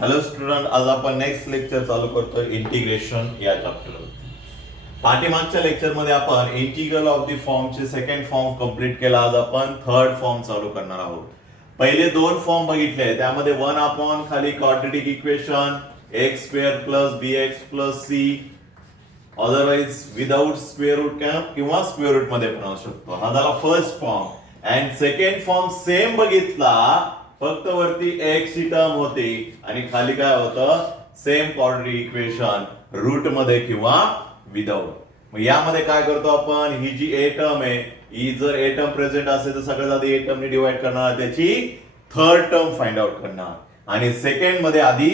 Hello student, आज आपण next lecture चालू करतोय इंटिग्रेशन या चॅप्टर. पाठीमागच्या लेक्चर मध्ये आपण इंटिग्रल ऑफ द फॉर्मचे सेकंड फॉर्म कंप्लीट केला. आज आपण थर्ड फॉर्म चालू करणार आहोत. पहिले दोन फॉर्म बघितले, त्यामध्ये 1 खाली quadratic equation x square plus b x plus c, otherwise without square root किंवा स्क्वेअर रूट मध्ये पण असू शकतो. हा झाला first form. And second form same बघितला, फक्त वरती एक्स ची टर्म होती आणि खाली काय होतं, सेम क्वाड्रेटिक इक्वेशन रूट मध्ये किंवा विदाउट. मग यामध्ये काय करतो आपण, ही जी ए टर्म आहे, ही जर ए टर्म प्रेझेंट असेल तर सगळ्यात आधी ए टर्म ने डिवाइड करणार, त्याची थर्ड टर्म फाइंड आउट करणार. आणि सेकंड मध्ये आधी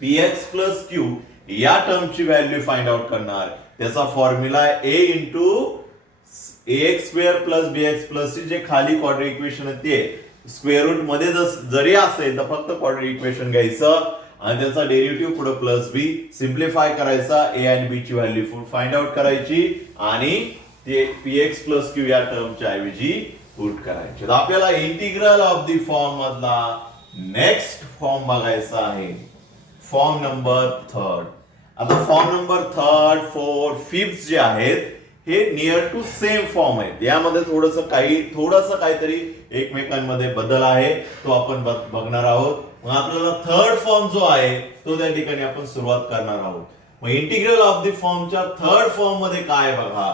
px प्लस क्यू या टर्मची व्हॅल्यू फाइंड आउट करणार. त्याचा फॉर्म्युला आहे a into ax square plus bx plus c, जे खाली क्वाड्रेटिक इक्वेशन आहे ते स्क्वेअर रूट मध्ये जरी असेल तर फक्त क्वाड्रेटिक इक्वेशन घ्यायचं आणि त्याचा डेरिव्हेटिव्ह पुढे प्लस बी सिम्प्लिफाय करायचा, ए आणि बी ची व्हॅल्यू फाइंड आउट करायची आणि ते px प्लस क्यू या टर्मच्या ऐवजी पुट करायचे. तर आपल्याला इंटिग्रल ऑफ द फॉर्म मधला नेक्स्ट फॉर्म बघायचा आहे, फॉर्म नंबर थर्ड. आता form number third, fourth, fifth जे आहेत हे नियर टू सेम फॉर्म आहेत. यामध्ये थोडंसं काहीतरी एकमेकांमध्ये बदल आहे, तो आपण बघणार आहोत. मग आपल्याला थर्ड फॉर्म जो आहे तो त्या ठिकाणी आपण सुरुवात करणार आहोत. मग इंटिग्रल ऑफ द फॉर्मच्या थर्ड फॉर्म मध्ये काय बघा,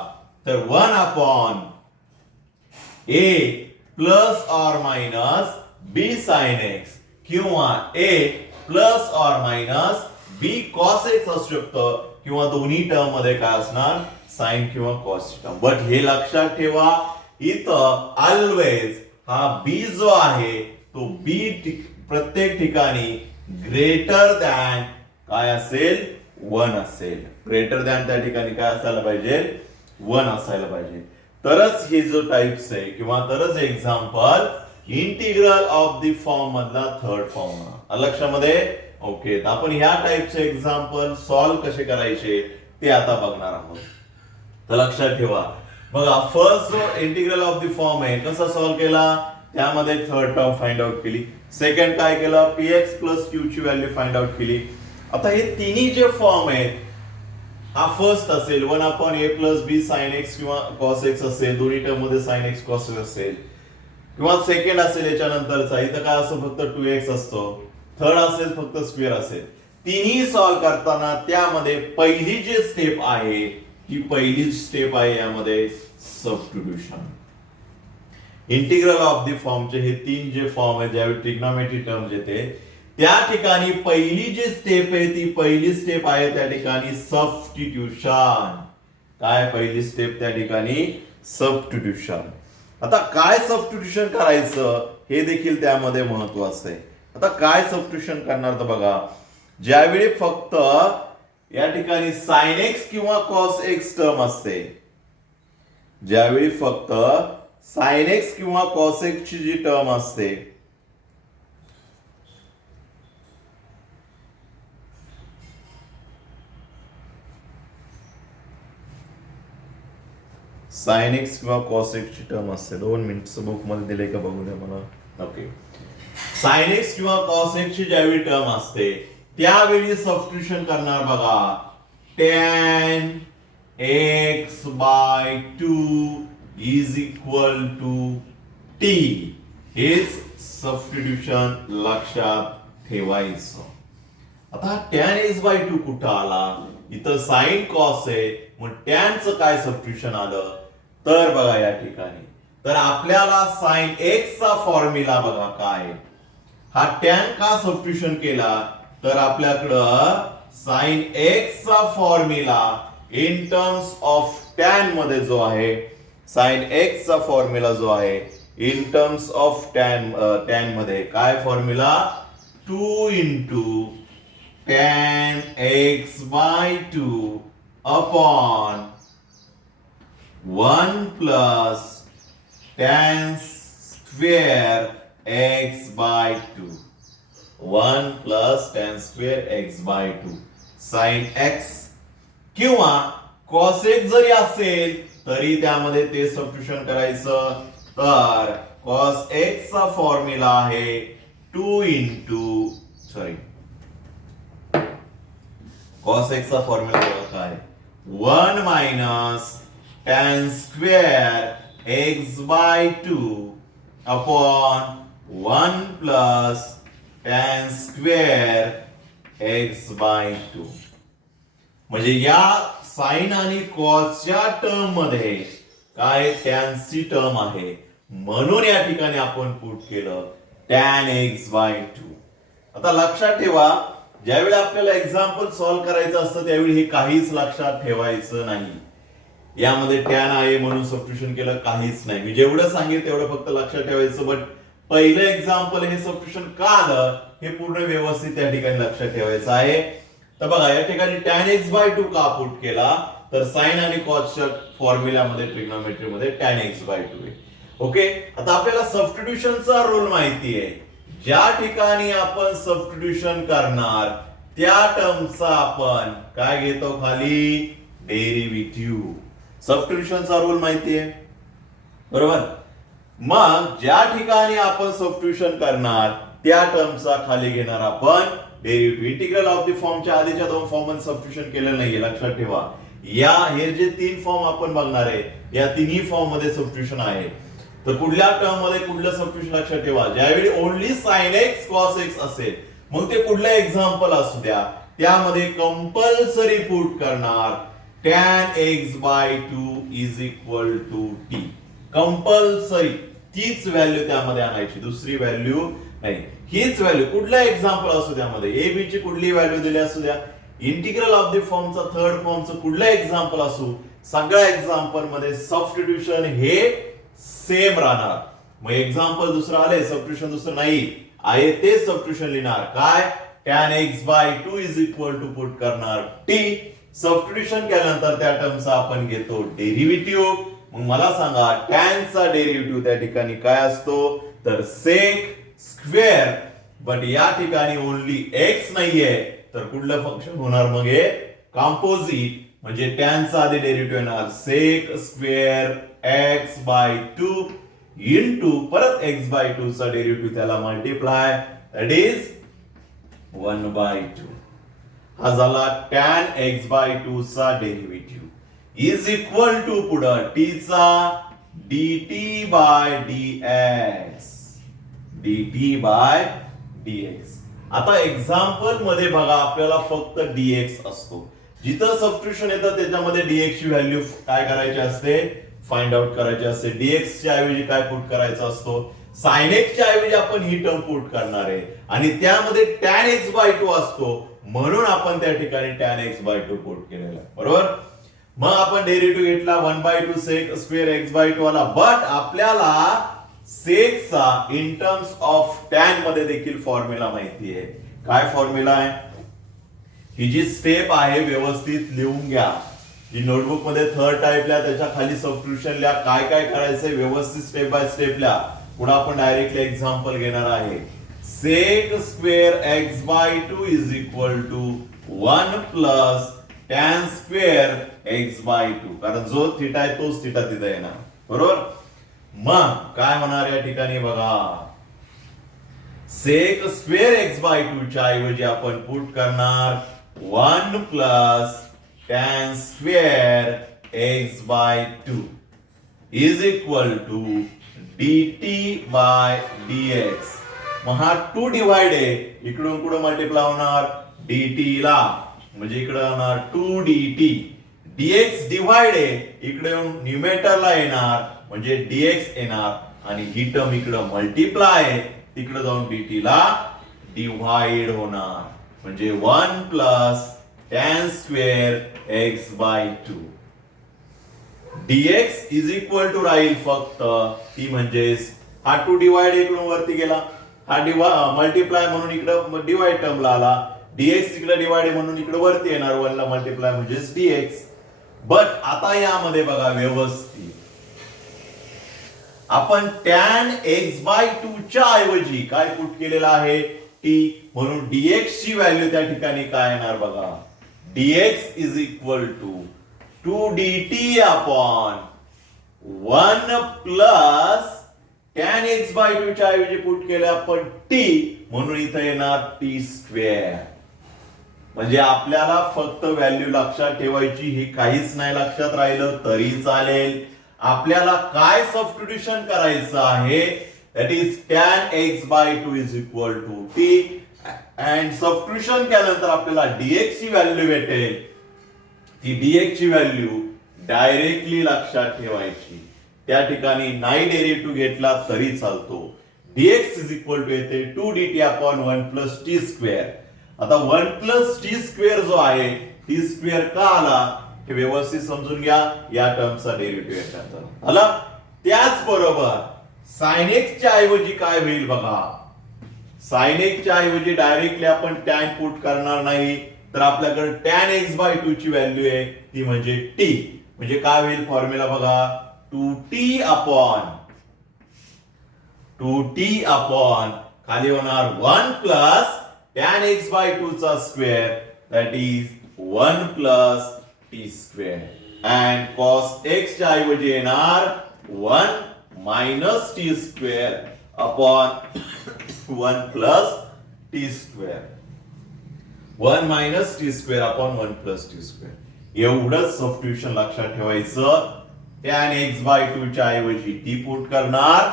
तर 1 a plus or minus b sine x किंवा a plus or minus b cos x असू शकतं, किंवा दोन्ही टर्म मध्ये काय असणार, साइन किंवा कॉस टर्म. बट हे लक्षात ठेवा, इथं ऑलवेज हा बी जो आहे तो बी प्रत्येक ठिकाणी ग्रेटर दॅन काय असेल, 1 असेल. ग्रेटर दॅन त्या ठिकाणी काय असायला पाहिजे, 1 असायला पाहिजे. तरच हे जो टाइप्स आहे किंवा तरच example integral of the form मधला थर्ड फॉर्म लक्षामध्ये. ओके, तर आपण ह्या टाइपचे एक्झाम्पल सॉल्व्ह कसे करायचे ते आता बघणार आहोत. तर लक्षात ठेवा, बघा फर्स्ट जो इंटिग्रल ऑफ द फॉर्म आहे कसा सॉल्व्ह केला, त्यामध्ये थर्ड टर्म फाइंड आउट केली. सेकंड काय केलं, px प्लस क्यू ची व्हॅल्यू फाइंड आउट केली. आता हे तिन्ही जे फॉर्म आहेत, हा फर्स्ट असेल 1 प्लस बी साइन एक्स किंवा कॉस एक्स असेल, दोन्ही टर्म मध्ये साइन एक्स कॉस एक्स असेल, किंवा सेकंड असेल याच्यानंतरचा, इथं काय असं फक्त 2x असतो. थर्ड असेल फक्त स्क्वेअर असेल. तिन्ही सॉल्व्ह करताना त्यामध्ये पहिली जी स्टेप आहे ही पहिली स्टेप आहे यामध्ये सबस्टिट्यूशन. इंटिग्रल ऑफ द फॉर्मचे हे तीन जे फॉर्म आहे, ज्यावेळी ट्रिग्नोमेट्री टर्म येते त्या ठिकाणी पहिली जी स्टेप आहे ती पहिली स्टेप आहे त्या ठिकाणी सबस्टिट्यूशन. काय पहिली स्टेप त्या ठिकाणी, सबस्टिट्यूशन. आता काय सबस्टिट्यूशन करायचं हे देखील त्यामध्ये महत्वाचं आहे. आता काय सबस्टिट्यूशन करणार तर बघा, ज्यावेळी फक्त या ठिकाणी साइन एक्स किंवा कॉस एक्स टर्म असते, ज्यावेळी फक्त साइन एक्स किंवा कॉस एक्स ची जी टर्म असते, साइन एक्स किंवा कॉस एक्स ची टर्म असते, 2 मिनिट बुक मध्ये दिले का बघू द्या मला. ओके, साइन एक्स किंवा कॉस एक्स ची ज्यावेळी टर्म असते त्यावेळी सबस्टिट्यूशन करणार बघा, tan x by 2 is equal to t. हेच सबस्टिट्यूशन लक्षात ठेवायचं. आता tan x बाय 2 कुठं आला, इथं साइन कॉस आहे, मग tan चं काय सबस्टिट्यूशन आलं, तर बघा या ठिकाणी, तर आपल्याला साइन एक्स चा फॉर्म्युला बघा काय, हा tan का सबस्टिट्यूशन केला, तर आपल्याकडं साइन एक्स चा formula in terms of tan मध्ये जो आहे, साइन एक्स चा फॉर्म्युला जो आहे इन टर्म्स ऑफ tan मध्ये काय formula, 2 into tan x by 2 upon 1 plus tan square x by 2, 1 plus tan square x by 2 sine x, किंवा कॉस एक्स जरी असेल तरी त्यामध्ये ते सबस्टिट्यूशन करायचं. तर कॉस एक्स चा फॉर्म्युला आहे 2 इंटू सॉरी कॉस एक्स चा फॉर्म्युला काय 1 minus tan square x by 2 upon 1 plus tan square x by 2. म्हणजे या साइन आणि कॉसच्या टर्म मध्ये काय टॅनची टर्म आहे, म्हणून या ठिकाणी आपण पुट केलं टॅन एक्स बाय 2. आता लक्षात ठेवा, ज्यावेळी आपल्याला एक्झाम्पल सॉल्व्ह करायचं असतं त्यावेळी हे काहीच लक्षात ठेवायचं नाही. यामध्ये टॅन आहे म्हणून सबस्टिट्यूशन केलं, काहीच नाही. मी जेवढं सांगेल तेवढं फक्त लक्षात ठेवायचं. बट पहिलं एक्झाम्पल हे सबस्टिट्यूशन का आलं हे पूर्ण व्यवस्थित त्या ठिकाणी लक्षात ठेवायचं आहे. तर बघा या ठिकाणी टॅन एक्स बाय 2 का पुट केला, तर साइन आणि कॉसच्या फॉर्म्युल्यामध्ये ट्रिग्नोमेट्री मध्ये टॅन एक्स बाय 2 आहे. ओके, आता आपल्याला सबस्टिट्यूशनचा रूल माहिती आहे. ज्या ठिकाणी आपण सबस्टिट्यूशन करणार त्या टर्मचा आपण काय घेतो खाली डेरिव्हेटिव्ह. सबस्टिट्यूशनचा रूल माहिती आहे बरोबर. मग ज्या ठिकाणी आपण सबस्टिट्यूशन करणार त्या टर्मचा खाली घेणार आपण डेरिव्हेटिव्ह. इंटिग्रल ऑफ द फॉर्मच्या आधीच्या दोन फॉर्म मध्ये सबस्टिट्यूशन केलेलं नाहीये, लक्षात ठेवा. हे जे तीन फॉर्म आपण बघणार आहे या तिन्ही फॉर्म मध्ये सबस्टिट्यूशन आहे. तर कुठल्या टर्म मध्ये कुठलं सबस्टिट्यूशन लक्षात ठेवा, ज्यावेळी only sine x cos x असेल मग ते कुठलं एक्झाम्पल असू द्या त्यामध्ये कंपल्सरी पुट करणार tan x by 2 is equal to t. Compulsory तीच व्हॅल्यू त्यामध्ये आणायची, दुसरी व्हॅल्यू नाही. हीच व्हॅल्यू कुठलं एक्झाम्पल असू द्यामध्ये ए बी ची कुठली व्हॅल्यू दिली असू द्या, इंटिग्रल ऑफ द फॉर्मचा थर्ड फॉर्मचं कुठलं एक्झाम्पल असू, सगळ्या एक्झाम्पल मध्ये सबस्टिट्यूशन हे सेम राहणार. मग एक्झाम्पल दुसरं आले सबस्टिट्यूशन दुसरं नाही आहे ते सबस्टिट्यूशन लिहिणार काय tan x by 2 is equal to put करणार टी. सबस्टिट्यूशन केल्यानंतर त्या टर्मचा आपण घेतो डेरिव्हेटिव्ह. मग मला सांगा टॅनचा डेरिव्हेटिव्ह त्या ठिकाणी काय असतो, तर सेक स्क्वेअर. बट या ठिकाणी ओनली एक्स नाहीये तर कुठलं फंक्शन होणार, मग हे कॉम्पोजिट. म्हणजे टॅनचा आधी डेरिव्हेटिव्ह येणार sec square x by 2 into परत एक्स बाय 2 चा डेरिव्हेटिव्ह त्याला मल्टिप्लाय दॅट इज 1 बाय 2. हा झाला टॅन एक्स बाय 2 चा डेरिव्हेटिव्ह इज इक्वल टू पुढं टी चा dt by dx. dt by dx. आता एक्झाम्पल मध्ये बघा आपल्याला फक्त dx असतो. जिथं सबस्टिट्यूशन येतं त्याच्यामध्ये dx ची व्हॅल्यू काय करायची असते, फाइंड आउट करायची असते. dx च्या ऐवजी काय पुट करायचा असतो, sin x च्या ऐवजी आपण ही टर्म पुट करणार आहे आणि त्यामध्ये tan x बाय 2 असतो म्हणून आपण त्या ठिकाणी tan x बाय 2 पुट केलेला बरोबर. मग आपण डेरिव्हेटिव्ह घेतला 1 by 2 sec square x by 2 आला. बट आपल्याला सेक चा इन टर्म्स ऑफ tan मध्ये देखील फॉर्म्युला माहिती आहे. काय फॉर्म्युला आहे, ही जी स्टेप आहे व्यवस्थित लिहून घ्या. जी नोटबुक मध्ये थर्ड टाइपला त्याच्या खाली सबस्टिट्यूशन लिहा, काय काय करायचंय व्यवस्थित स्टेप बाय स्टेप लिहा. पुढे आपण डायरेक्टली एक्झाम्पल घेणार आहे. Sec square x by 2 is equal to 1 plus tan square x by 2. कारण जो थिटा आहे तोच थिटा तिथे येणार बरोबर. मग काय होणार या ठिकाणी बघा, सेक स्क्वेअर एक्स बाय 2 च्या ऐवजी आपण पुट करणार 1 plus tan square x by 2 is equal to dt by dx. मग हा 2 डिवाइड आहे, इकडून कुठं मल्टिप्लाय होणार dt ला, म्हणजे इकडे होणार 2 dt. dx डिवाइड आहे, इकडे न्यूमेटरला येणार म्हणजे dx येणार आणि ही टर्म इकडे मल्टिप्लाय आहे, तिकडे जाऊन dt ला डिवाइड होणार म्हणजे 1 plus tan square x by 2. dx is equal to राहील फक्त ती म्हणजेच हा 2 डिवाइड इकडून वरती गेला, हा मल्टिप्लाय म्हणून इकडे डिवाइड टर्मला आला. dx इकडे डिवाइड म्हणून इकडे वरती येणार 1 ला मल्टिप्लाय म्हणजेच dx. बट आता यामध्ये बघा व्यवस्थित आपण टॅन एक्स बाय 2 च्या ऐवजी काय पुट केलेला आहे t, म्हणून dx ची व्हॅल्यू त्या ठिकाणी काय येणार बघा, dx is equal to 2 dt upon 1 plus tan x by two च्या ऐवजी पुट केलं आपण टी, म्हणून इथं येणार टी स्क्वेअर. म्हणजे आपल्याला फक्त व्हॅल्यू लक्षात ठेवायची, हे काहीच नाही लक्षात राहिलं तरी चालेल. आपल्याला काय सबस्टिट्यूशन करायचं आहे, that is tan x by two is equal to t, and substitution केल्यानंतर आपल्याला dx ची व्हॅल्यू भेटेल. ती dx ची व्हॅल्यू डायरेक्टली लक्षात ठेवायची. त्या ठिकाणी नाही डेरिव्हेटिव्ह घेतला तरी चालतो. dx इज इक्वल टू येते 2dt upon 1 plus t square. आता 1 प्लस टी स्क्वेअर जो आहे, टी स्क्वेअर का आला हे व्यवस्थित समजून घ्या. या टर्मचा डेरिव्हेटिव्ह येतात आला. त्याचबरोबर साइन एक्स च्या ऐवजी काय होईल बघा. साइन एक्स च्या ऐवजी डायरेक्टली आपण टॅन पुट करणार नाही, तर आपल्याकडे टॅन एक्स बाय टू ची व्हॅल्यू आहे, ती म्हणजे टी. म्हणजे काय होईल फॉर्म्युला बघा, 2t अपॉन खाली होणार 1 plus tan x by two चा square, that is 1 plus t square. And cos x च्या ऐवजी येणार 1 minus t square upon 1 plus t square. 1 minus t square upon 1 plus t square. एवढंच substitution लक्षात ठेवायचं. Tan x by two च्या ऐवजी T put करणार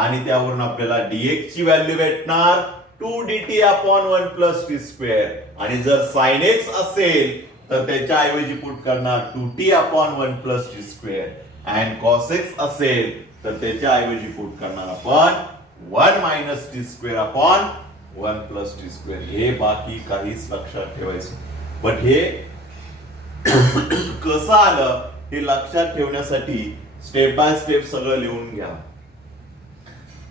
आणि त्यावरून आपल्याला dx ची व्हॅल्यू भेटणार 2dt upon 1 plus t square. आणि जर साइन एक्स असेल तर त्याच्या ऐवजी पुट करणार 2t upon 1 plus t square. And cos x असेल तर त्याच्या ऐवजी पुट करणार आपण 1 minus t square upon 1 plus t square. हे बाकी काहीच लक्षात ठेवायचं. बट हे कसं आलं हे लक्षात ठेवण्यासाठी स्टेप बाय स्टेप सगळं लिहून घ्या.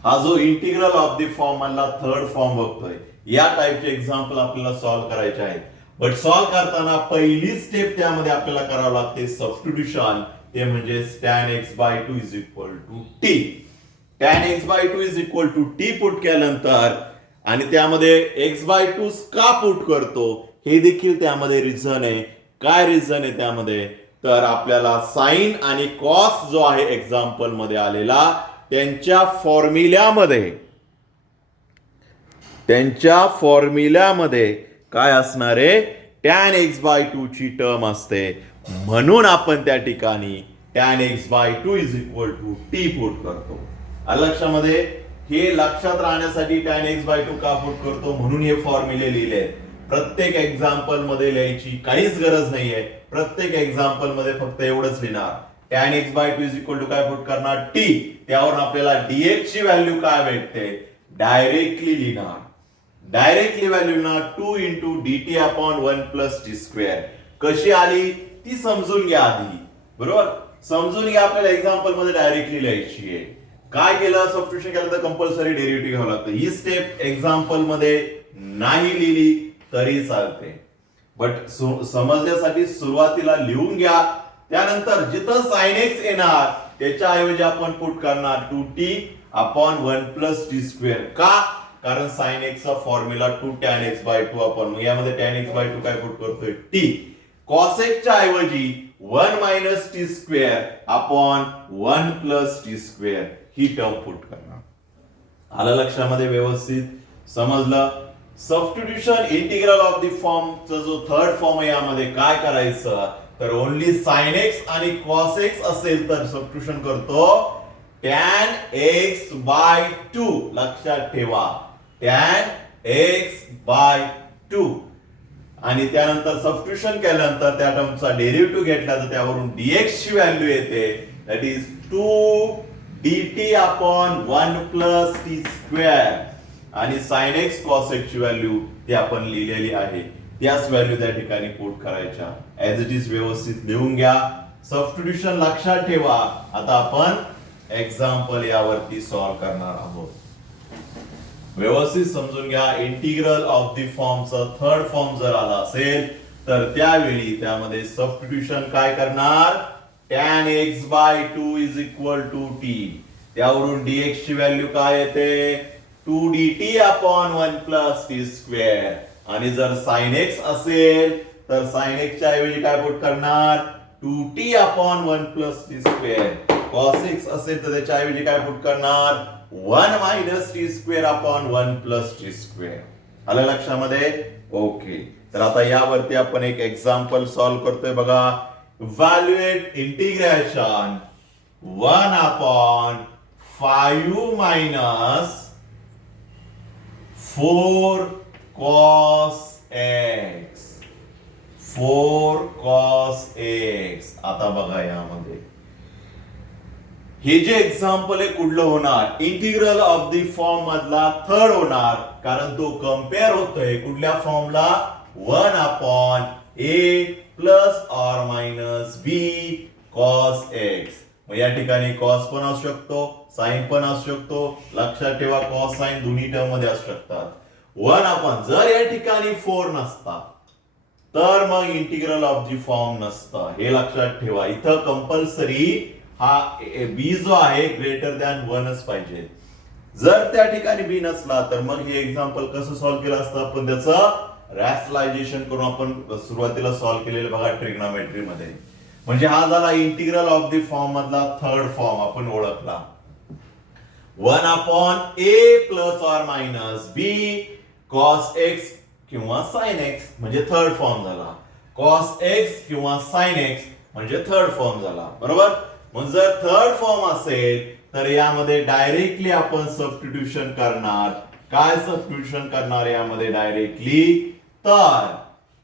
हा जो इंटिग्रल ऑफ द फॉर्म मधला थर्ड फॉर्म बघतोय, या टाइपचे एक्झाम्पल आपल्याला सॉल्व्ह करायचे आहेत. बट सॉल्व्ह करताना पहिली स्टेप त्यामध्ये आपल्याला करावं लागते सबस्टिट्यूशन. ते म्हणजे tan x by two is equal to t. Tan x by two is equal to t put केल्यानंतर आणि त्यामध्ये एक्स बाय टू का पुट करतो हे देखील त्यामध्ये रिझन आहे. काय रिझन आहे त्यामध्ये, तर आपल्याला साइन आणि कॉस जो आहे एक्झाम्पल मध्ये आलेला, त्यांच्या फॉर्म्युल्यामध्ये काय असणार आहे, टॅन एक्स बाय टू ची टर्म असते. म्हणून आपण त्या ठिकाणी tan x by two is equal to t put करतो. लक्षामध्ये हे लक्षात राहण्यासाठी टॅन एक्स बाय टू का पुट करतो म्हणून हे फॉर्म्युले लिहिले आहेत. प्रत्येक एक्झाम्पल मध्ये लिहायची काहीच गरज नाहीये. प्रत्येक एक्झाम्पल मध्ये फक्त एवढंच लिहिणार, tan x by two is equal to काय पुट करणार टी. त्यावरून आपल्याला dx ची व्हॅल्यू काय भेटते डायरेक्टली लिहिणार. डायरेक्टली व्हॅल्यू ना 2 into dt upon 1 plus t square. कशी आली ती समजून घ्या आधी. बरोबर समजून घ्या. आपल्याला एक्झाम्पल मध्ये डायरेक्टली लिहायची आहे. काय केलं, सबस्टिट्यूशन केलं तर कंपल्सरी डेरिव्हेटिव्ह घ्यावं लागतं. ही स्टेप एक्झाम्पल मध्ये नाही लिहिली तरी चालते. बट समजण्यासाठी सुरुवातीला लिहून घ्या. त्यानंतर जिथं साइन एक्स येणार त्याच्या ऐवजी आपण पुट करणार 2t upon 1 plus t square. का, कारण साइन एक्स चा फॉर्म्युला 2 टॅन एक्स बाय 2 आपण यामध्ये टॅन एक्स बाय 2 काय पुट करतोय टी. कॉस एक्स च्या ऐवजी 1 minus t square upon 1 plus t square ही टर्म पुट करणार. आलं लक्षामध्ये व्यवस्थित समजलं. सबस्टिट्यूशन इंटिग्रल ऑफ द फॉर्मचा जो थर्ड फॉर्म आहे यामध्ये काय करायचं, तर ओनली साइन एक्स आणि कॉस एक्स असेल तर सबस्टिट्यूशन करतो टॅन एक्स बाय 2. लक्षात ठेवा टॅन एक्स बाय 2. आणि त्यानंतर सबस्टिट्यूशन केल्यानंतर त्या टर्मचा डेरिव्हेटिव्ह घेतला तर त्यावरून dx ची व्हॅल्यू येते, that is 2 dt upon 1 plus t square. आणि साइन एक्स कॉस एक्स ची व्हॅल्यू ती आपण लिहिलेली आहे. त्याच व्हॅल्यू त्या ठिकाणी पुट करायच्या. ऍज इट इज व्यवस्थित लिहून घ्या. सबस्टिट्यूशन लक्षात ठेवा. आता आपण एक्झाम्पल यावरती सॉल्व्ह करणार आहोत. व्यवस्थित समजून घ्या. इंटिग्रल ऑफ द फॉर्मचा थर्ड फॉर्म जर आला असेल तर त्यावेळी त्यामध्ये सबस्टिट्यूशन काय करणार, tan x by 2 is equal to t. त्यावरून dx ची व्हॅल्यू काय येते 2 dt upon 1 plus t square. आणि जर साइन एक्स असेल तर साइन एक्स च्या ऐवजी काय पुट करणार 2t upon 1 plus t square. Cos x असेल तर त्याच्या ऐवजी काय पुट करणार 1 minus t square upon 1 plus t square. आलं लक्षामध्ये? ओके. तर आता यावरती आपण एक एक्झाम्पल सॉल्व्ह करतोय बघा. Evaluate integration 1 upon 5 minus 4 cos x. 4 cos x. आता बघा यामध्ये हे जे एक्झाम्पल आहे कुठलं होणार? इंटिग्रल ऑफ द फॉर्म मधला थर्ड होणार, कारण तो कम्पेअर होतोय कुठल्या फॉर्मला? 1 upon a plus or minus b cos x. मग या ठिकाणी कॉस पण असू शकतो, साइन पण असू शकतो. लक्षात ठेवा कॉस साइन दोन्ही टर्म मध्ये असू शकतात. 1 अपॉन जर या ठिकाणी 4 नसता तर मग इंटिग्रल ऑफ द फॉर्म नसतं. हे लक्षात ठेवा. इथं कंपल्सरी हा बी जो आहे ग्रेटर दॅन 1च पाहिजे. जर त्या ठिकाणी बी नसला तर मग हे एक्झाम्पल कसं सॉल्व्ह केलं असतं? आपण त्याचं रॅशनलायझेशन करून आपण सुरुवातीला सॉल्व्ह केलेलं बघा ट्रिग्नोमेट्री मध्ये. म्हणजे हा झाला इंटिग्रल ऑफ द फॉर्म मधला थर्ड फॉर्म आपण ओळखला. 1 upon a plus or minus b cos x किंवा साइन एक्स म्हणजे थर्ड फॉर्म झाला. कॉस एक्स किंवा साइन एक्स म्हणजे थर्ड फॉर्म झाला. बरोबर? मग जर थर्ड फॉर्म असेल तर यामध्ये डायरेक्टली आपण सबस्टिट्यूशन करणार. काय सबस्टिट्यूशन करणार यामध्ये डायरेक्टली? तर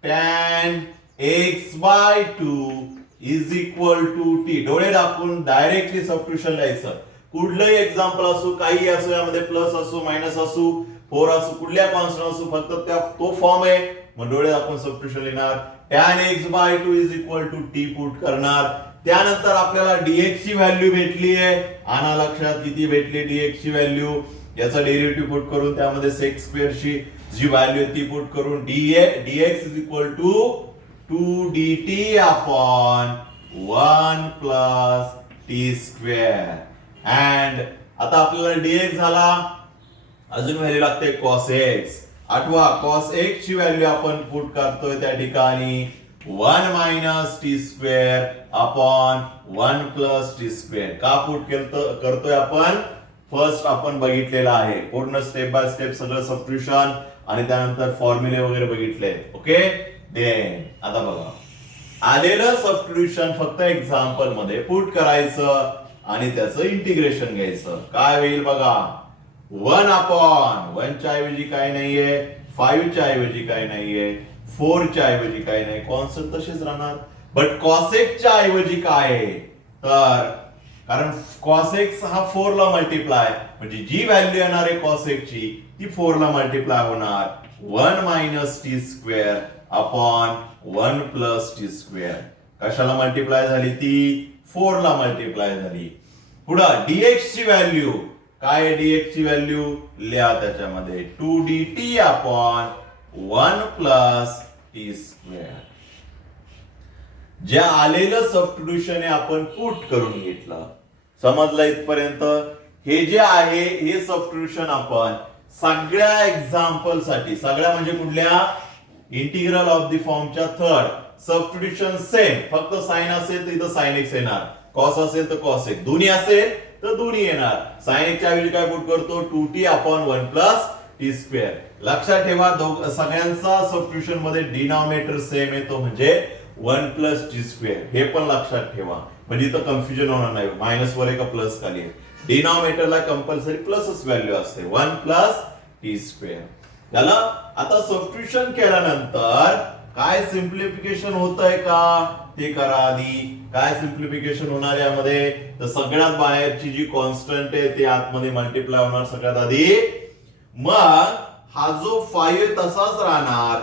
tan x by 2 is equal to t. डोळे दाखवून डायरेक्टली सबस्टिट्यूशन लिहायचं. कुठलंही एक्झाम्पल असू, काही असू, यामध्ये प्लस असू, मायनस असू, 4 असू, कुठल्या कॉन्स्टंट असू, फक्त तो फॉर्म आहे. मग डोळे दाखवून सबस्टिट्यूशन लिहिणार. tan x by 2 is equal to t put करणार. त्यानंतर आपल्याला dx ची व्हॅल्यू भेटली आहे. आणा लक्षात किती भेटली dx ची व्हॅल्यू. याचा डेरिव्हेटिव्ह पुट करून त्यामध्ये sec स्क्वेअर ची जी व्हॅल्यू आहे ती पुट करून dx is equal to 2 dt upon 1 plus t square. And आता आपल्याला dx झाला. अजून व्हॅल्यू लागते cos x. आठवा cos x ची व्हॅल्यू आपण पुट करतोय त्या ठिकाणी 1 minus t square upon 1 plus t square. का पुट करतोय आपण? फर्स्ट आपण बघितलेला आहे पूर्ण स्टेप बाय स्टेप सगळं सबस्टिट्यूशन आणि त्यानंतर फॉर्म्युले वगैरे बघितले. ओके. देन आता बघा आलेलं सबस्टिट्यूशन फक्त एक्झाम्पल मध्ये पुट करायचं आणि त्याचं इंटिग्रेशन घ्यायचं. काय होईल बघा? 1 अपॉन 1 च्या ऐवजी काय नाहीये, 5 च्या ऐवजी काय नाहीये, 4 च्या ऐवजी काय नाही, कॉन्स्टंट तसेच राहणार. बट cos x च्या ऐवजी काय आहे? तर कारण cos x हा 4 ला मल्टिप्लाय म्हणजे जी व्हॅल्यू येणार आहे cos x ची ती 4 ला मल्टिप्लाय होणार. 1 minus t square upon 1 plus t square. कशाला मल्टिप्लाय झाली? ती 4 ला मल्टिप्लाय झाली. पुढं dx ची व्हॅल्यू काय आहे? dx ची व्हॅल्यू लिहा त्याच्यामध्ये 2 dt upon 1 plus t square. जे आलेलं सबस्टिट्यूशन आपण पुट करून घेतलं. समजलं इथपर्यंत? हे जे आहे हे सबस्टिट्यूशन आपण सगळ्या एक्झाम्पल साठी, सगळ्या म्हणजे कुठल्या? इंटिग्रल ऑफ द फॉर्मच्या थर्ड. सबस्टिट्यूशन सेम, फक्त साइन असेल तर इथं साइन एक्स येणार, कॉस असेल तर कॉस एक्स, दोन्ही असेल तर दोन्ही येणार. साइन एक्सच्या ऐवजी काय पुट करतो? 2t upon 1 plus t square. लक्षात ठेवा सगळ्यांचा सबस्टिट्यूशन मध्ये डिनॉमिनेटर सेम येतो म्हणजे 1 प्लस टी स्क्वेअर. हे पण लक्षात ठेवा म्हणजे इथं कन्फ्युजन होणार नाही. मायनस वर आहे का प्लस खाली आहे. डिनॉमिनेटरला कंपल्सरी प्लसच व्हॅल्यू असते 1 प्लस टी स्क्वेअर. त्याला आता सबस्टिट्यूशन केल्यानंतर काय सिम्प्लिफिकेशन होत आहे का ते करा आधी. काय सिम्प्लिफिकेशन होणार यामध्ये? तर सगळ्यात बाहेरची जी कॉन्स्टंट आहे ते आतमध्ये मल्टिप्लाय होणार सगळ्यात आधी. मग हा जो 5 तसाच राहणार.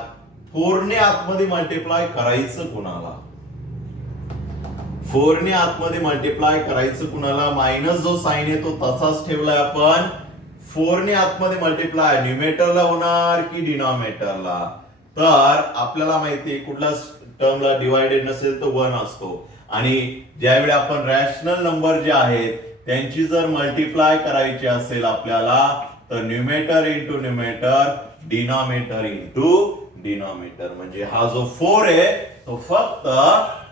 4 ने आतमध्ये मल्टिप्लाय करायचं कुणाला? 4 ने आतमध्ये मल्टिप्लाय करायचं कुणाला? मायनस जो साइन आहे तो तसाच ठेवलाय आपण. 4 ने आतमध्ये मल्टिप्लाय न्यूमेटरला होणार की डिनॉमिनेटरला? तर आपल्याला माहितीये कुठला टर्मला डिवायडेड नसेल तर 1 असतो. आणि ज्यावेळी आपण रॅशनल नंबर जे आहेत त्यांची जर मल्टिप्लाय करायची असेल आपल्याला तर numerator into numerator, denominator into denominator. म्हणजे हा जो 4 आहे तो फक्त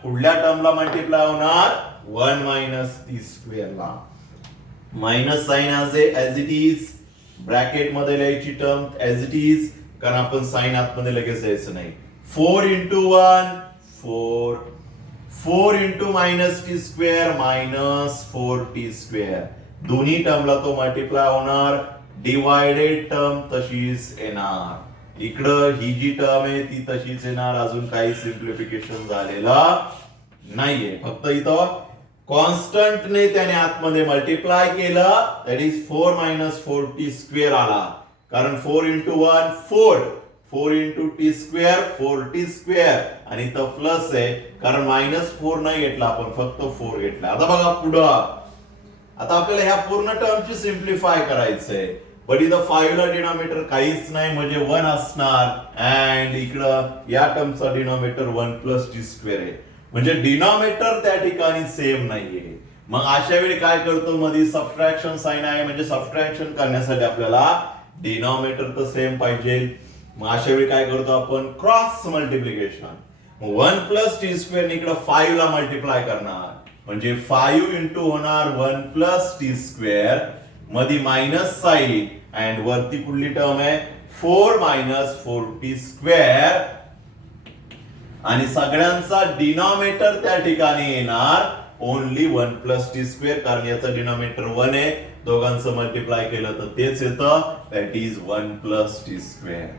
कुठल्या टर्मला मल्टिप्लाय होणार? 1 मायनस टी स्क्वेअरला. Minus sine as it is, bracket मध्ये लिहायची टर्म ऍज इट इज, कारण आपण साइन आतमध्ये लगेच द्यायचं नाही. 4 into 1 4, 4 into minus t square minus 4t square. दोन्ही टर्मला तो मल्टिप्लाय होणार, डिवायडेड टर्म तशीच येणार. इकडं ही जी टर्म आहे ती तशीच येणार, अजून काही सिम्प्लिफिकेशन झालेलं नाहीये. फक्त इथं कॉन्स्टंटने त्याने आतमध्ये मल्टिप्लाय केलं, that is 4 minus 4t square आला. कारण 4 into 1 4, 4 into t square 4t square, आणि इथं प्लस आहे कारण -4 नाही घेतला आपण, फक्त 4 घेतला. आता बघा पुढं, आता आपल्याला ह्या पूर्ण टर्मची सिम्प्लिफाय करायचंय. बट इथं 5 ला डिनॉमिनेटर काहीच नाही म्हणजे 1 असणार, अँड इकडं या टर्मचा डिनॉमिनेटर 1 plus t square आहे, म्हणजे डिनॉमिनेटर त्या ठिकाणी सेम नाहीये. मग अशा वेळी काय करतो, मध्ये सबट्रॅक्शन साइन आहे, म्हणजे सबट्रॅक्शन करण्यासाठी आपल्याला डिनॉमिनेटर तर सेम पाहिजे. मग अशा वेळी काय करतो आपण, cross multiplication. 1 plus t square ने इकडे 5 ला मल्टिप्लाय करणार, म्हणजे 5 into होणार 1 plus t square, मध्ये मायनस साइन, अँड वरती पुढली टर्म आहे 4 minus 4t square, आणि सगळ्यांचा डिनॉमिनेटर त्या ठिकाणी येणार ओनली 1 plus t square, कारण याचा डिनॉमिनेटर 1 आहे, दोघांचं मल्टिप्लाय केलं तर तेच येतं, that is 1 plus t square.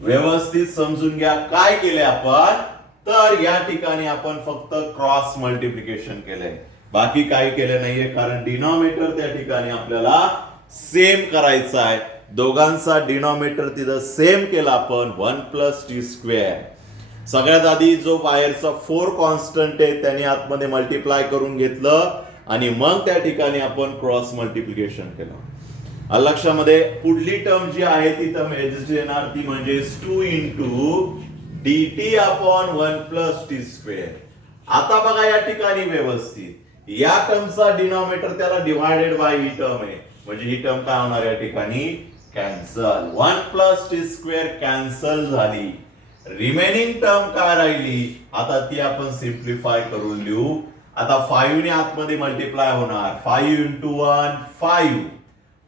व्यवस्थित समजून घ्या काय केलंय आपण, तर या ठिकाणी आपण फक्त क्रॉस मल्टिप्लिकेशन केलंय, बाकी काही केलं नाहीये, कारण डिनॉमिनेटर त्या ठिकाणी आपल्याला सेम करायचा आहे. दोघांचा डिनॉमिनेटर तिथं सेम केला आपण, 1 plus t square. सगळ्यात आधी जो बाहेरचा 4 कॉन्स्टंट आहे त्याने आतमध्ये मल्टिप्लाय करून घेतलं, आणि मग त्या ठिकाणी आपण क्रॉस मल्टिप्लिकेशन केलं. लक्षामध्ये पुढली टर्म जी आहे ती टर्म येणार, ती म्हणजे 2 into dt upon 1 plus t square. आता बघा या ठिकाणी व्यवस्थित, या टर्मचा डिनॉमिनेटर त्याला डिवायडेड बाय ही टर्म आहे, म्हणजे ही टर्म काय होणार या ठिकाणी, cancel. 1 plus t square cancel झाली, रिमेनिंग टर्म काय राहिली, आता ती आपण सिम्प्लिफाय करून लिहू. आता 5 ने आतमध्ये मल्टिप्लाय होणार, 5 into 1 5,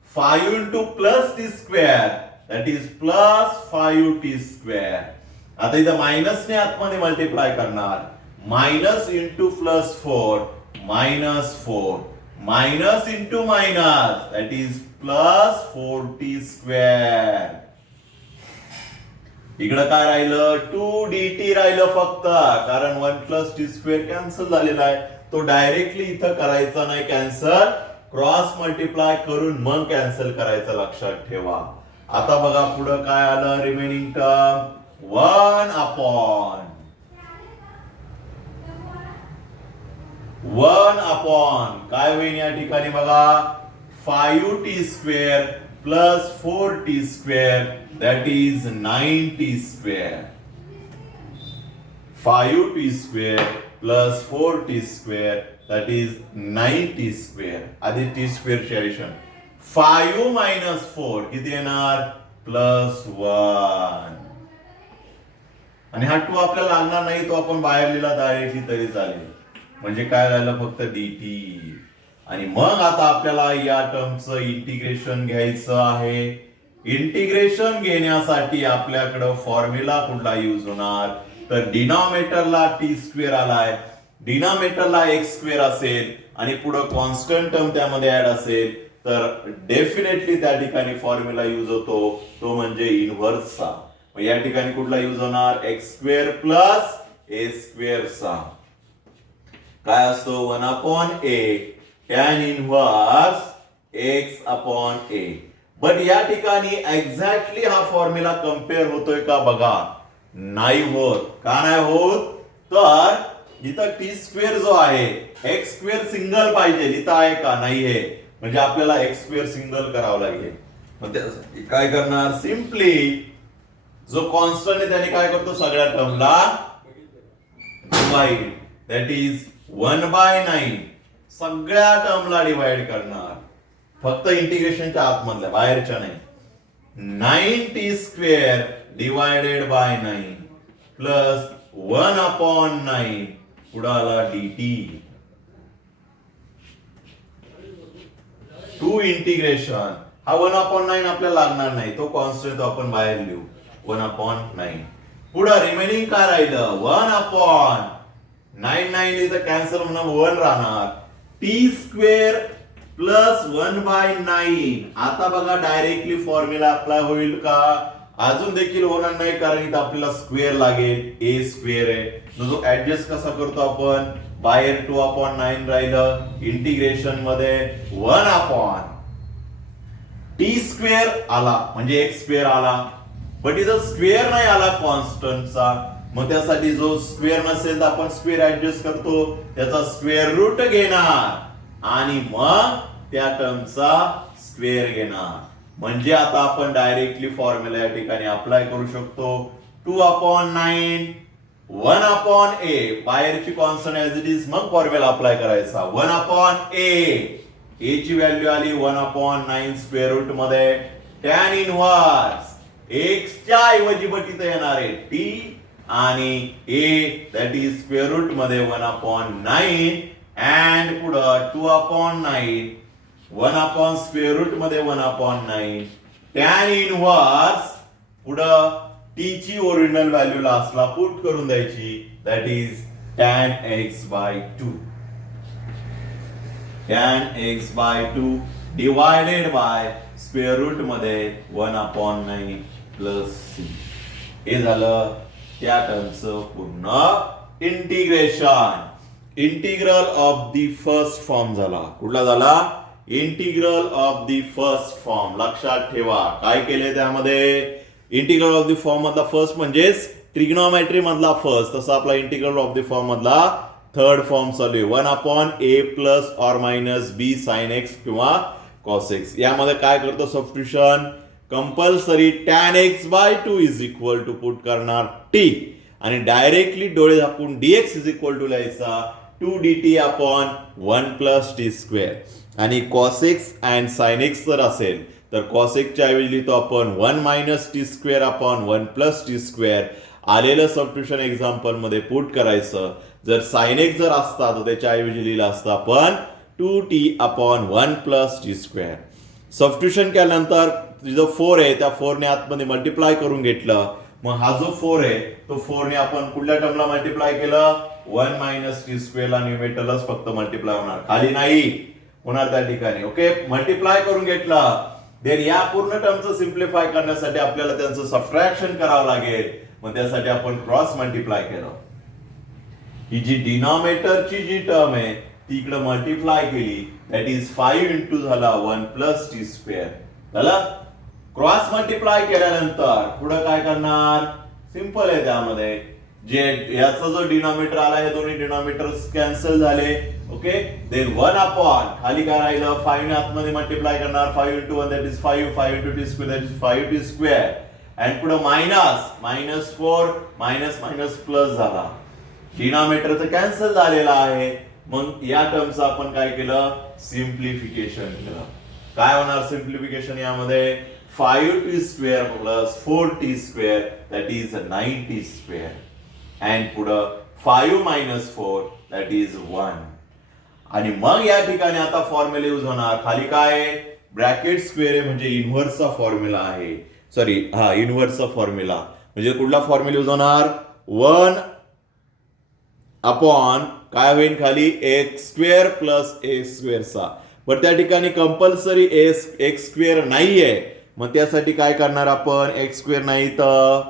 5 into plus t square, that is plus 5t square. आता इथं मायनस ने आतमध्ये मल्टिप्लाय करणार, minus into plus 4 -4, minus into minus, that is plus 4t square. इकडं काय राहिलं, 2dt राहिलं फक्त, कारण 1 plus t square कॅन्सल झालेला आहे, तो डायरेक्टली इथं करायचा नाही कॅन्सल, क्रॉस मल्टिप्लाय करून मग कॅन्सल करायचं, लक्षात ठेवा. आता बघा पुढं काय आलं, रिमेनिंग टर्म 1 अपॉन काय होईल या ठिकाणी बघा, 5t square plus 4t square, that is 9t square. 5t square plus 4t square, that is 9t square. आधी t square ची ऍडिशन, 5 minus 4 किती येणार, +1. आणि हा 2 आपल्याला लागणार नाही, तो आपण बाहेर लिहिला डायरेक्टली तरी चालेल, म्हणजे काय राहिलं फक्त dt. आणि मग आता आपल्याला या टर्मचं इंटिग्रेशन घ्यायचं आहे. इंटिग्रेशन घेण्यासाठी आपल्याकडं फॉर्म्युला कुठला यूज होणार, तर डिनॉमिनेटरला t स्क्वेअर आलाय, डिनॉमिनेटरला x स्क्वेअर असेल, आणि पुढे कॉन्स्टंट टर्म त्यामध्ये ऍड असेल, तर डेफिनेटली त्या ठिकाणी फॉर्म्युला यूज होतो, तो म्हणजे इनव्हर्सचा. या ठिकाणी कुठला यूज होणार, x स्क्वेअर प्लस a स्क्वेअरचा. काय असतो, 1/a tan inverse x upon a. But या ठिकाणी एक्झॅक्टली हा फॉर्म्युला कम्पेअर होतोय का बघा, नाही होत. का नाही होत, तर इथं टी स्क्वेअर जो आहे, एक्स स्क्वेअर सिंगल पाहिजे, इथं आहे का, नाहीये, म्हणजे आपल्याला एक्स स्क्वेअर सिंगल करावं लागेल. मग त्यासाठी काय करणार, सिम्पली जो कॉन्स्टंट आहे त्याने काय करतो, सगळ्या टर्मला डिवाइड, दॅट इज 1/9, सगळ्या टर्मला डिवाइड करणार, फक्त इंटिग्रेशनच्या आतमधल्या, बाहेरच्या नाही. 9t square divided by 9 plus 1/9 पुढे आला dt. टू इंटिग्रेशन हा 1/9 आपल्याला लागणार नाही, तो कॉन्स्टंट तो आपण बाहेर लिहू 1/9. पुढे रिमेनिंग काय राहिलं 1/9 इथं कॅन्सल म्हणून 1 राहणार. T square plus 1/9. आता बघा डायरेक्टली फॉर्म्युला अप्लाय होईल का? अजून देखील होणार नाही, कारण इथं आपल्याला स्क्वेअर लागेल. ए स्क्वेअर आहे जो ऍडजस्ट कसा करतो आपण, बाहेर 2/9 राहिलं, इंटिग्रेशन मध्ये 1 टी स्क्वेअर आला म्हणजे एक्स स्क्वेअर आला, बट इथं स्क्वेअर नाही आला कॉन्स्टंटचा. मग त्यासाठी जो स्क्वेअर नसेल तर आपण स्क्वेअर ऍडजस्ट करतो, त्याचा स्क्वेअर रूट घेणार आणि मग त्या टर्मचा स्क्वेअर घेणार. म्हणजे आता आपण डायरेक्टली फॉर्म्युला या ठिकाणी अप्लाय करू शकतो. 2/9 1/a, बाहेरची कॉन्स्टंट ऍज इट इज, मग फॉर्म्युला अप्लाय करायचा 1/a. a ची व्हॅल्यू आली 1/9 स्क्वेअर रूट मध्ये. टॅन इनव्हर्स x च्या ऐवजी बट इथे येणार आहे t आणि a, that is square root मध्ये 1/9 अँड पुढं 2/9 1 स्क्वेअर रूट मध्ये 1/9 टॅन इनव्हर्स पुढं t ची ओरिजिनल व्हॅल्यू लास्टला पुट करून द्यायची, that is tan x/2. tan x/2 divided by square root मध्ये 1/9 प्लस c. हे झालं त्या टर्मचं पूर्ण integration. Integral of the first form झाला. कुठला झाला? Integral of the first form. लक्षात ठेवा काय केले त्यामध्ये. इंटिग्रल ऑफ द फॉर्म मधला फर्स्ट म्हणजेच ट्रिग्नोमेट्री मधला फर्स्ट, तसा आपला इंटिग्रल ऑफ द फॉर्म मधला थर्ड फॉर्म चालू आहे 1/a plus or minus b sine x किंवा cos x. यामध्ये काय करतो substitution, compulsory tan x/2 is equal to put करणार t आणि डायरेक्टली डोळे झाकून dx इज इक्वल टू लिहायचा 2dt upon 1 plus t square. आणि cos x and sin x जर असेल तर cos x च्या ऐवजी लिहितो आपण 1 minus t square upon 1 plus t square. आलेलं सबस्टिट्यूशन एक्झाम्पल मध्ये पुट करायचं. जर sin x जर असता तर त्याच्या ऐवजी लिहिलं असतं आपण 2t upon 1 plus t square. Substitution केल्यानंतर जो 4 आहे त्या 4 ने आतमध्ये मल्टिप्लाय करून घेतलं. मग हा जो 4 आहे तो 4 ने आपण कुठल्या टर्मला मल्टिप्लाय केलं, 1 मायनस टी स्क्वेअरला न्यूमेटरलाच फक्त मल्टिप्लाय होणार, खाली नाही होणार त्या ठिकाणी. ओके, मल्टिप्लाय करून घेतलं. देन या पूर्ण टर्मचं सिम्प्लिफाय करण्यासाठी आपल्याला त्यांचं सबट्रॅक्शन करावं लागेल. मग त्यासाठी आपण क्रॉस मल्टिप्लाय केलं. ही जी डिनॉमिनेटरची जी टर्म आहे ती इकडे मल्टिप्लाय केली, दॅट इज 5 इंटू झाला 1 प्लस टी स्क्वेअर. झालं. क्रॉस मल्टिप्लाय केल्यानंतर पुढे काय करणार, सिंपल आहे. त्यामध्ये जे याचा जो डिनॉमिनेटर आला हे दोन्ही डिनॉमिनेटर्स कॅन्सल झाले. ओके, देन 1 अपॉन खाली काय राहिलं 5 ने आतमध्ये मल्टिप्लाय करणार 5 into 1 that is 5, 5 into T square that is 5 T square. And पुढे मायनस 4 मायनस मायनस प्लस झाला. डिनॉमिनेटर तर कॅन्सल झालेला आहे. मग या टर्मचं आपण काय केलं, सिम्प्लिफिकेशन केलं. काय होणार सिम्प्लिफिकेशन यामध्ये, 5t square plus 4t square that is 9t square. And पुढं 5 मायनस 4 दॅट इज 1. आणि मग या ठिकाणी आता फॉर्म्युला यूज होणार. खाली काय ब्रॅकेट स्क्वेअर आहे म्हणजे इन्व्हर्सचा फॉर्म्युला आहे. सॉरी, हा इन्व्हर्सचा फॉर्म्युला म्हणजे कुठला फॉर्म्युला यूज होणार, 1 अपॉन काय होईल खाली एक्स स्क्वेअर प्लस एक्स स्क्वेअरचा. पण त्या ठिकाणी कंपल्सरी एक्स स्क्वेअर नाहीये. मग त्यासाठी काय करणार आपण, एक्स स्क्वेअर नाही तर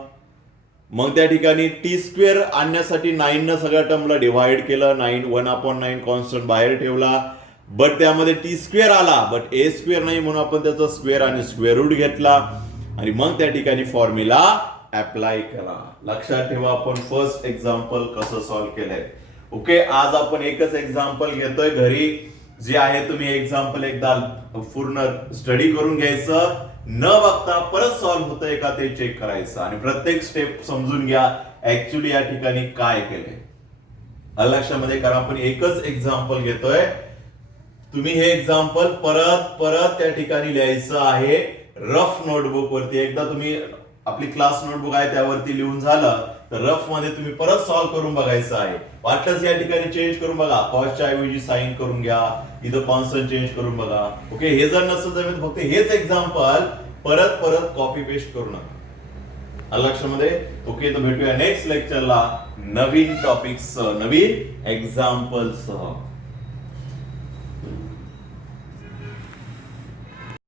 मग त्या ठिकाणी टी स्क्वेअर आणण्यासाठी 9 न सगळ्या टर्मला डिवाइड केलं. 1/9 कॉन्स्टंट बाहेर ठेवला, बट त्यामध्ये टी स्क्वेअर आला, बट ए स्क्वेअर नाही म्हणून आपण त्याचा स्क्वेअर आणि स्क्वेअर रूट घेतला आणि मग त्या ठिकाणी फॉर्म्युला अप्लाय केला. लक्षात ठेवा आपण फर्स्ट एक्झाम्पल कसं सॉल्व्ह केलंय. ओके, आज आपण एकच एक्झाम्पल घेतोय. घरी जे आहे तुम्ही एक्झाम्पल एकदा पूर्ण स्टडी करून घ्यायचं, न बघता परत सॉल्व्ह होतंय का ते चेक करायचं आणि प्रत्येक स्टेप समजून घ्या ऍक्च्युली या ठिकाणी काय केलंय. लक्षामध्ये करा आपण एकच एक्झाम्पल घेतोय. तुम्ही हे एक्झाम्पल परत परत त्या ठिकाणी लिहायचं आहे रफ नोटबुक वरती. एकदा तुम्ही आपली क्लास नोटबुक आहे त्यावरती लिहून झालं तर रफ मध्ये तुम्ही परत सॉल्व्ह करून बघायचं आहे. वाटलंच या ठिकाणी चेंज करून बघा, कॉसच्या ऐवजी साइन करून घ्या, इथं कॉन्स्टंट चेंज करून बघा. ओके, हे जर नसेल तर फक्त हेच एक्झाम्पल परत परत कॉपी पेस्ट करू नका. आलं लक्षामध्ये? ओके, तर भेटूया नेक्स्ट लेक्चरला नवीन टॉपिक्स नवीन एक्झाम्पल सह.